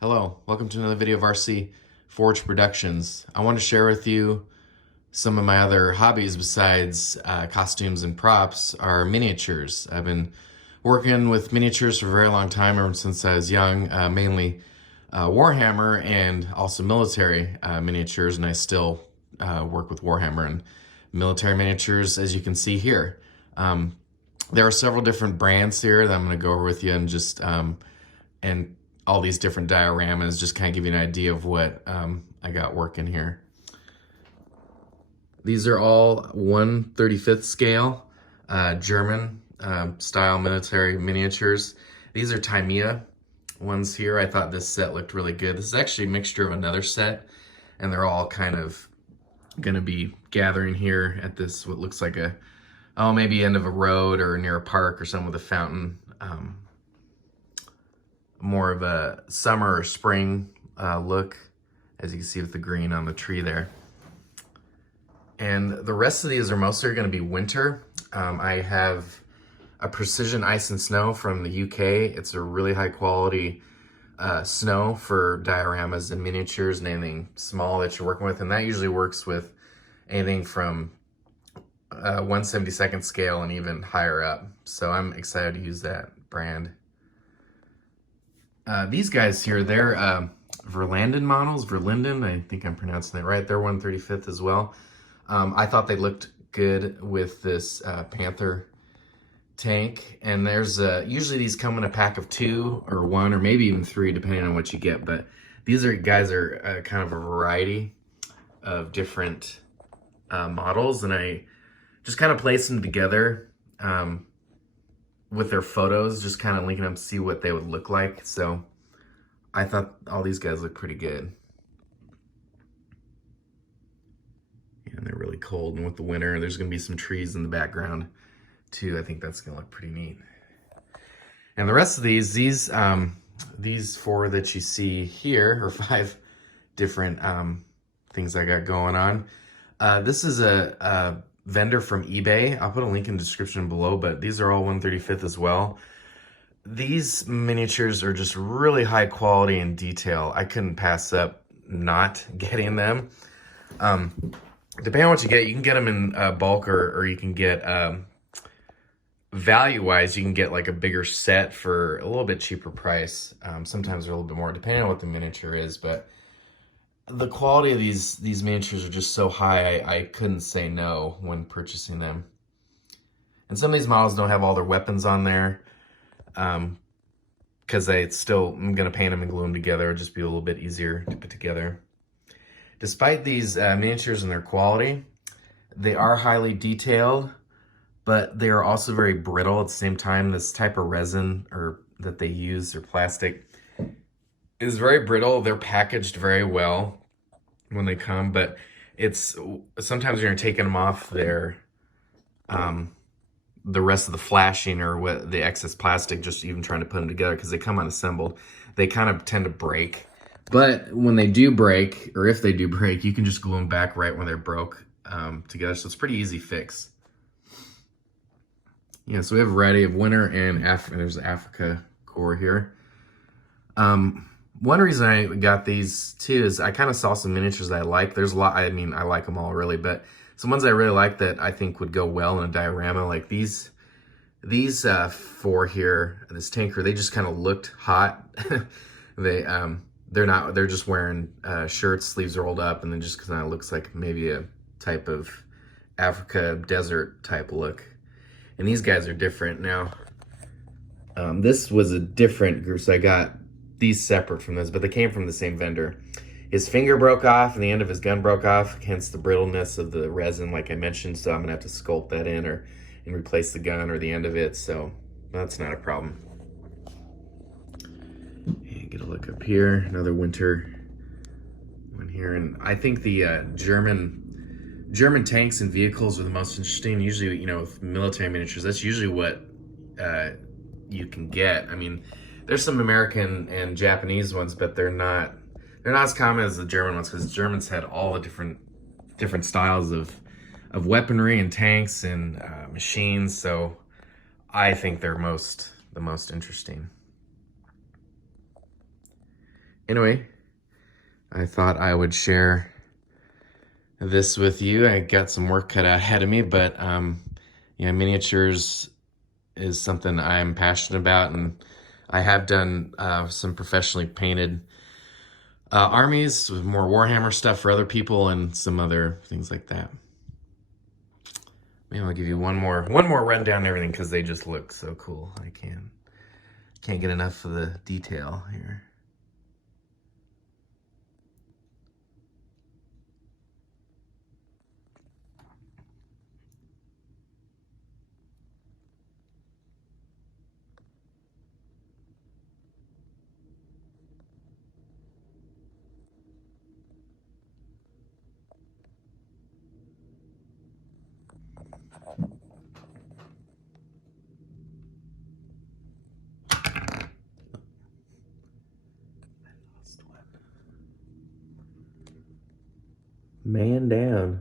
Hello, welcome to another video of RC Forge Productions. I want to share with you some of my other hobbies besides costumes and props are miniatures. I've been working with miniatures for a very long time, ever since I was young, mainly Warhammer and also military miniatures, and I still work with Warhammer and military miniatures, as you can see here. There are several different brands here that I'm going to go over with you and just and all these different dioramas, just kind of give you an idea of what I got working here. These are all 1/35th scale German style military miniatures. These are Tamyia ones here. I thought this set looked really good. This is actually a mixture of another set, and they're all kind of gonna be gathering here at this, what looks like a, maybe end of a road or near a park or something with a fountain. More of a summer or spring look, as you can see with the green on the tree there. And the rest of these are mostly going to be winter. I have a Precision Ice and Snow from the UK. It's a really high quality snow for dioramas and miniatures and anything small that you're working with. And that usually works with anything from 1/72nd scale and even higher up. So I'm excited to use that brand. These guys here, they're Verlandin models, Verlinden, I think I'm pronouncing that right. They're 1/35th as well. I thought they looked good with this Panther tank. And there's usually these come in a pack of 2 or 1 or maybe even 3, depending on what you get. But these guys are kind of a variety of different models, and I just kind of placed them together with their photos, just kind of linking them to see what they would look like. So I thought all these guys look pretty good. And they're really cold, and with the winter, there's gonna be some trees in the background too. I think that's gonna look pretty neat. And the rest of these 4 that you see here are 5 different things I got going on. This is a vendor from eBay. I'll put a link in the description below, but these are all 1/35th as well. These miniatures are just really high quality and detail. I couldn't pass up not getting them. Depending on what you get, you can get them in bulk, or you can get, value-wise, you can get like a bigger set for a little bit cheaper price. Sometimes they're a little bit more, depending on what the miniature is, but the quality of these miniatures are just so high, I couldn't say no when purchasing them. And some of these models don't have all their weapons on there, because I'm going to paint them and glue them together. It'll just be a little bit easier to put together. Despite these miniatures and their quality, they are highly detailed, but they are also very brittle at the same time. This type of resin that they use, or plastic, is very brittle. They're packaged very well when they come, but it's sometimes when you're taking them off their the rest of the flashing or what the excess plastic, just even trying to put them together, because they come unassembled, they kind of tend to break. But when they do break, or if they do break, you can just glue them back right when they're broke together. So it's a pretty easy fix. Yeah, so we have a variety of winter and there's the Africa core here. One reason I got these too is I kind of saw some miniatures that I like. There's a lot, I mean, I like them all really, but some ones I really like that I think would go well in a diorama, like these 4 here, this tanker, they just kind of looked hot. They're just wearing shirts, sleeves rolled up, and then just kind of looks like maybe a type of Africa desert type look. And these guys are different now. This was a different group, so I got these separate from this, but they came from the same vendor. His finger broke off and the end of his gun broke off, hence the brittleness of the resin, like I mentioned, so I'm gonna have to sculpt that in and replace the gun or the end of it, so that's not a problem. And get a look up here, another winter one here, and I think the German tanks and vehicles are the most interesting. Usually, you know, with military miniatures, that's usually what you can get. I mean, there's some American and Japanese ones, but they're not as common as the German ones, because the Germans had all the different styles of weaponry and tanks and machines. So I think they're the most interesting. Anyway, I thought I would share this with you. I got some work cut out ahead of me, but miniatures is something I'm passionate about, and I have done some professionally painted armies with more Warhammer stuff for other people and some other things like that. Maybe I'll give you one more rundown and everything because they just look so cool. I can't get enough of the detail here. Man down.